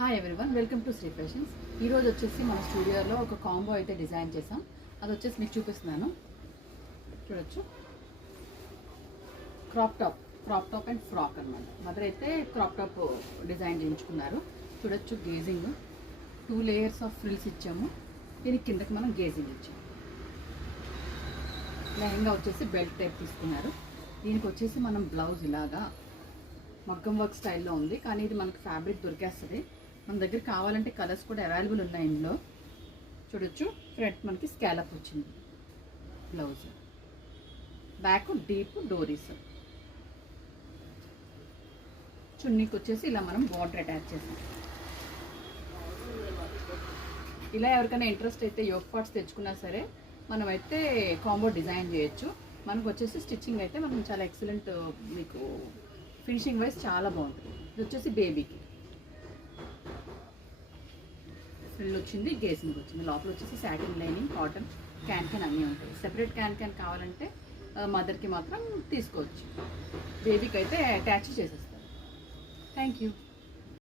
Hi everyone, welcome to Sri fashions. ఈరోజు వచ్చేసి మన స్టూడియోలో ఒక కాంబో అయితే డిజైన్ చేసాం. అది వచ్చేసి మీకు చూపిస్తున్నాను. చూడొచ్చు, క్రాప్ టాప్ అండ్ ఫ్రాక్ అనమాట. మదర్ అయితే క్రాప్ టాప్ డిజైన్ చేయించుకున్నారు. చూడొచ్చు, గేజింగ్ 2 లేయర్స్ ఆఫ్ ఫ్రిల్స్ ఇచ్చాము. దీనికి కిందకి మనం గేజింగ్ ఇచ్చాము. లెహంగా వచ్చేసి బెల్ట్ టైప్ తీసుకున్నారు. దీనికి వచ్చేసి మనం బ్లౌజ్ ఇలాగా మగ్గం వర్క్ స్టైల్లో ఉంది, కానీ ఇది మనకు ఫ్యాబ్రిక్ దొరికేస్తుంది. మన దగ్గర కావాలంటే కలర్స్ కూడా అవైలబుల్ ఉన్నాయి ఇందులో. చూడొచ్చు, ఫ్రంట్ మనకి స్కాలప్ వచ్చింది. బ్లౌజ్ బ్యాక్ డీప్ డోరీస్. చున్నీకి వచ్చేసి ఇలా మనం బార్డర్ అటాచ్ చేసాం. ఇలా ఎవరికైనా ఇంట్రెస్ట్ అయితే యోక్ పార్ట్స్ తెచ్చుకున్నా సరే మనమైతే కాంబో డిజైన్ చేయొచ్చు. మనకు వచ్చేసి స్టిచ్చింగ్ అయితే మనం చాలా ఎక్సలెంట్, మీకు ఫినిషింగ్ వైజ్ చాలా బాగుంటుంది. ఇది వచ్చేసి బేబీకి ఫ్రిల్ వచ్చింది, గేసింగ్ వచ్చింది. లోపల వచ్చేసి సాటిన్ లైనింగ్, కాటన్, క్యాన్ అన్నీ ఉంటాయి. సెపరేట్ క్యాన్ కావాలంటే మదర్కి మాత్రం తీసుకోవచ్చు. బేబీకి అయితే అటాచ్ చేసేస్తారు. Thank you.